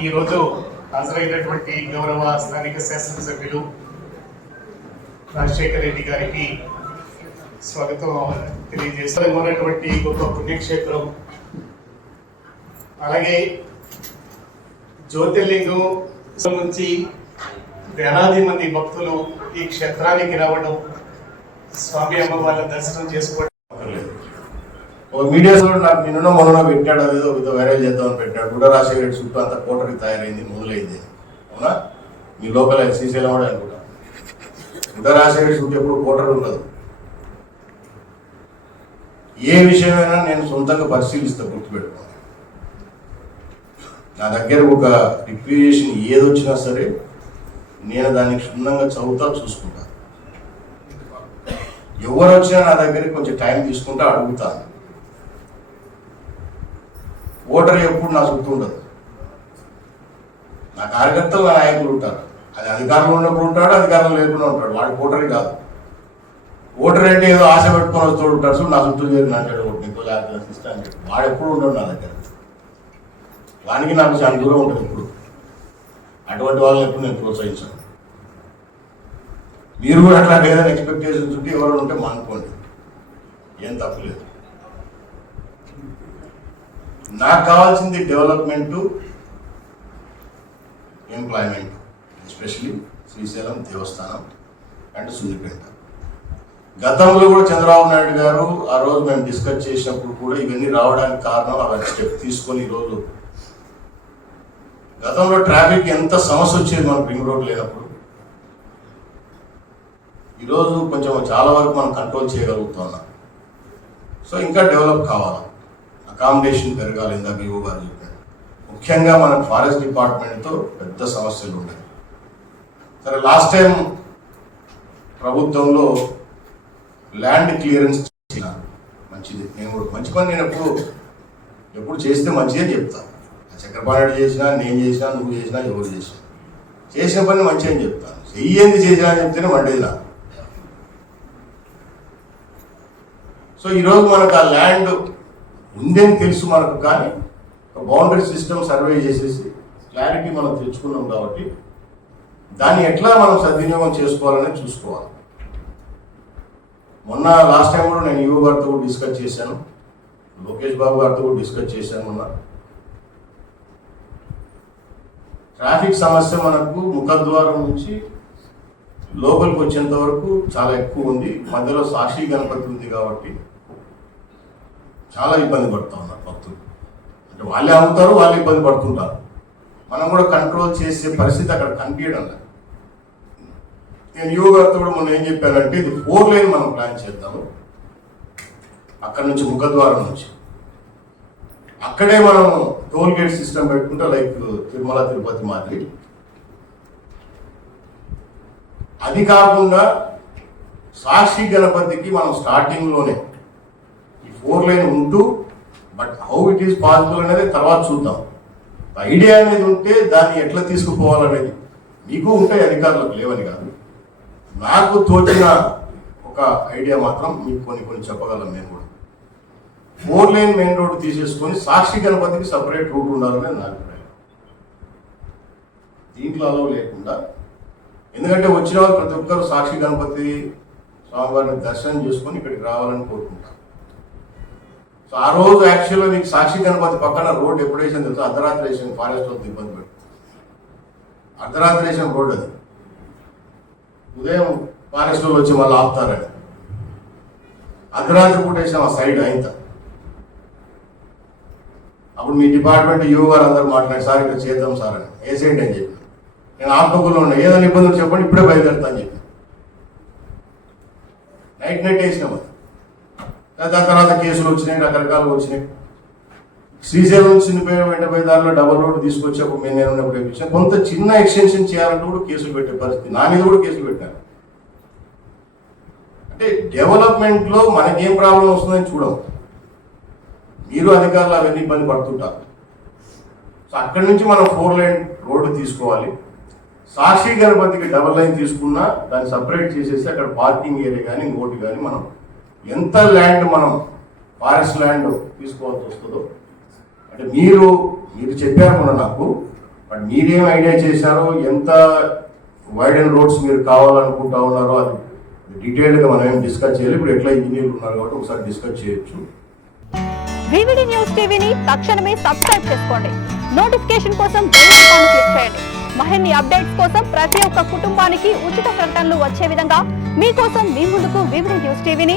ఈరోజు హాజరైనటువంటి గౌరవ స్థానిక శాసనసభ్యులు రాజశేఖర రెడ్డి గారికి స్వాగతం తెలియజేస్తాం ఉన్నటువంటి గొప్ప పుణ్యక్షేత్రం. అలాగే జ్యోతిర్లింగం నుంచి వేలాది మంది భక్తులు ఈ క్షేత్రానికి రావడం స్వామి అమ్మవార్ల దర్శనం చేసుకోవడం ఒక మీడియా కూడా నాకు నిన్న మొన్న పెట్టాడు అదేదో ఏదో వైరల్ చేద్దామని పెట్టాడు. గుడ్డ రాజశేఖర చుట్టూ అంత కోటరీ తయారైంది మొదలైంది. అవునా? మీ లోపల శ్రీశైలం కూడా అనుకుంటా. గుడ్డ రాజశేఖర చుట్టూ ఎప్పుడు కోటరీ ఉండదు. ఏ విషయమైనా నేను సొంతంగా పరిశీలిస్తా గుర్తుపెట్టుకో నా దగ్గర ఒక రిక్విజేషన్ ఏదొచ్చినా సరే నేను దాన్ని క్షుణ్ణంగా చదువుతా చూసుకుంటా. ఎవరు వచ్చినా నా దగ్గరికి కొంచెం టైం తీసుకుంటా అడుగుతాను. ఓటర్ ఎప్పుడు నా చుట్టూ ఉండదు. నా కార్యకర్తలు నా నాయకులు ఉంటారు అది అధికారంలో ఉన్నప్పుడు ఉంటాడు అధికారం లేకుండా ఉంటాడు. వాడి ఓటరే కాదు. ఓటర్ అంటే ఏదో ఆశ పెట్టుకొని వస్తూ ఉంటాడు సో నా చుట్టూ చేరిన అంటాడు ఒకటి నీకు జాగ్రత్త ఇస్తా అని చెప్పి. వాడు ఎప్పుడు ఉంటాడు నా దగ్గర. వానికి నాకు చాలా దూరం ఉంటుంది ఇప్పుడు అటువంటి వాళ్ళని ఎప్పుడు నేను ప్రోత్సహించాను. మీరు కూడా అట్లా ఏదైనా ఎక్స్పెక్టేషన్స్ ఉంటే ఎవరు ఉంటే మానుకోండి. ఏం తప్పలేదు నాకు కావాల్సింది development employment especially Srisailam Devasthanam and Sunnipeta గతంలో కూడా చంద్రబాబు నాయుడు గారు ఆ రోజు మేము డిస్కస్ చేసినప్పుడు కూడా ఇవన్నీ రావడానికి కారణం అవన్నీ స్టెప్ తీసుకొని ఈరోజు గతంలో ట్రాఫిక్ ఎంత సమస్య వచ్చేది మనకు రింగ్ రోడ్ లేనప్పుడు ఈరోజు కొంచెం చాలా వరకు మనం కంట్రోల్ చేయగలుగుతున్నాం. సో ఇంకా డెవలప్ కావాలి? అకామిడేషన్ పెరగాలి ఇందాక యువ గారు చెప్పారు. ముఖ్యంగా మన ఫారెస్ట్ డిపార్ట్మెంట్తో పెద్ద సమస్యలు ఉన్నాయి. సరే లాస్ట్ టైం ప్రభుత్వంలో ల్యాండ్ క్లియరెన్స్ చేసిన మంచిది. నేను కూడా మంచి పని నేను ఎప్పుడు ఎప్పుడు చేస్తే మంచిదే చెప్తాను చక్రపాణి చేసినా నేను చేసినా నువ్వు చేసినా ఎవరు చేసినా. చేసిన పని మంచి అని చెప్తాను చెయ్యింది చేసినా అని చెప్తేనే మండేది నాకు సో ఈరోజు మనకు ఆ ల్యాండ్ ఉందని తెలుసు మనకు కానీ బౌండరీ సిస్టమ్ సర్వే చేసేసి క్లారిటీ మనం తెచ్చుకున్నాం కాబట్టి దాన్ని ఎట్లా మనం సద్వినియోగం చేసుకోవాలని చూసుకోవాలి. మొన్న లాస్ట్ టైం కూడా నేను యువ గారితో కూడా డిస్కస్ చేశాను. లోకేష్ బాబు గారితో కూడా డిస్కస్ చేశాను మొన్న. ట్రాఫిక్ సమస్య మనకు ముఖద్వారం నుంచి లోపలికి వచ్చేంత వరకు చాలా ఎక్కువ ఉంది. మధ్యలో సాక్షి గణపతి ఉంది కాబట్టి చాలా ఇబ్బంది పడుతూ ఉన్నారు భక్తులు. అంటే వాళ్ళే అమ్ముతారు వాళ్ళే ఇబ్బంది పడుతుంటారు మనం కూడా కంట్రోల్ చేసే పరిస్థితి అక్కడ కనిపించడం లేదు. నేను యువ గారితో కూడా మొన్న ఏం చెప్పానంటే ఇది ఫోర్ లైన్ మనం ప్లాన్ చేద్దాము. అక్కడ నుంచి ముఖద్వారం నుంచి. అక్కడే మనం టోల్ గేట్ సిస్టమ్ పెట్టుకుంటే లైక్ తిరుమల తిరుపతి మాదిరి. అది కాకుండా సాక్షి గణపతికి మనం స్టార్టింగ్లోనే ఫోర్ లైన్ ఉంటూ but how it is possible అనేది తర్వాత చూద్దాం. ఐడియా అనేది ఉంటే దాన్ని ఎట్లా తీసుకుపోవాలనేది మీకు ఉంటాయి అధికారులకు లేవని కాదు. నాకు తోచిన ఒక ఐడియా మాత్రం మీకు కొన్ని కొన్ని చెప్పగలం మేము కూడా. ఫోర్ లైన్ మెయిన్ రోడ్ తీసేసుకొని సాక్షి గణపతికి సపరేట్ రూట్ ఉండాలని నా అభిప్రాయం. దీంట్లో అలవ్ లేకుండా ఎందుకంటే వచ్చిన వాళ్ళు ప్రతి ఒక్కరు సాక్షి గణపతి స్వామివారిని దర్శనం చేసుకొని ఇక్కడికి రావాలని కోరుకుంటారు. ఆ రోజు యాక్చువల్గా మీకు సాక్షి గణపతి పక్కన రోడ్ ఎప్పుడు వేసాను తెలుసు? అర్ధరాత్రి వేసాను ఫారెస్ట్ వద్ద ఇబ్బంది పెట్టి అర్ధరాత్రి వేసిన రోడ్ అది. ఉదయం ఫారెస్ట్ వాళ్ళు వచ్చి మళ్ళీ ఆపుతారని అర్ధరాత్రి పూట వేసాం ఆ సైడ్ అయింత. అప్పుడు మీ డిపార్ట్మెంట్ యువ గారు అందరూ మాట్లాడి సార్ ఇక్కడ చేద్దాం సార్ అని. వేసేయండి అని చెప్పి. నేను ఆత్మకుల్లో ఉన్నా. ఏదైనా ఇబ్బందులు చెప్పండి ఇప్పుడే బయలుదేరుతా అని చెప్పి. నైట్ నైట్ వేసినాం అది. దాని తర్వాత కేసులు వచ్చినాయి రకరకాలు వచ్చినాయి. శ్రీశైలం చిన్నపోయిన చిన్నపోయి వెంటపోయే దారిలో డబల్ రోడ్ తీసుకొచ్చి అప్పుడు మేము నేను ఉన్నప్పుడు కొంత చిన్న ఎక్స్టెన్షన్ చేయాలంటే కూడా కేసులు పెట్టే పరిస్థితి. నా మీద కూడా కేసులు పెట్టారు. అంటే డెవలప్మెంట్లో మనకేం ప్రాబ్లం వస్తుందని చూడం. మీరు అధికారులు అవన్నీ ఇబ్బంది పడుతుంటారు. సో అక్కడి నుంచి మనం ఫోర్ లైన్ రోడ్డు తీసుకోవాలి. సాక్షి గణపతికి డబల్ లైన్ తీసుకున్నా దాన్ని సపరేట్ చేసేసి అక్కడ పార్కింగ్ ఏరియా కానీ ఇంకోటి కానీ మనం ఎంత ల్యాండ్ మనం ఫారెస్ట్ ల్యాండ్ తీసుకోవాల్సి వస్తుందో. అంటే మీరు మీరు చెప్పారు కూడా నాకు బట్ మీరేం ఐడియా చేశారో ఎంత వైడ్ అండ్ రోడ్స్ మీరు కావాలనుకుంటా ఉన్నారో అది డీటెయిల్డ్గా మనం ఏం డిస్కస్ చేయాలి. ఇప్పుడు ఎట్లా ఇంజనీర్లు ఉన్నారు కాబట్టి ఒకసారి డిస్కస్ చేయొచ్చు. వివిడి న్యూస్ టీవీని తక్షణమే సబ్స్క్రైబ్ చేసుకోండి. నోటిఫికేషన్ కోసం బెల్ ఐకాన్ క్లిక్ చేయండి. మరిన్ని అప్డేట్స్ కోసం ప్రతి ఒక్క కుటుంబానికి ఉచిత ప్రకటనలు వచ్చే విధంగా మీకోసం మీ ముందుకు వివిడి న్యూస్ టీవీని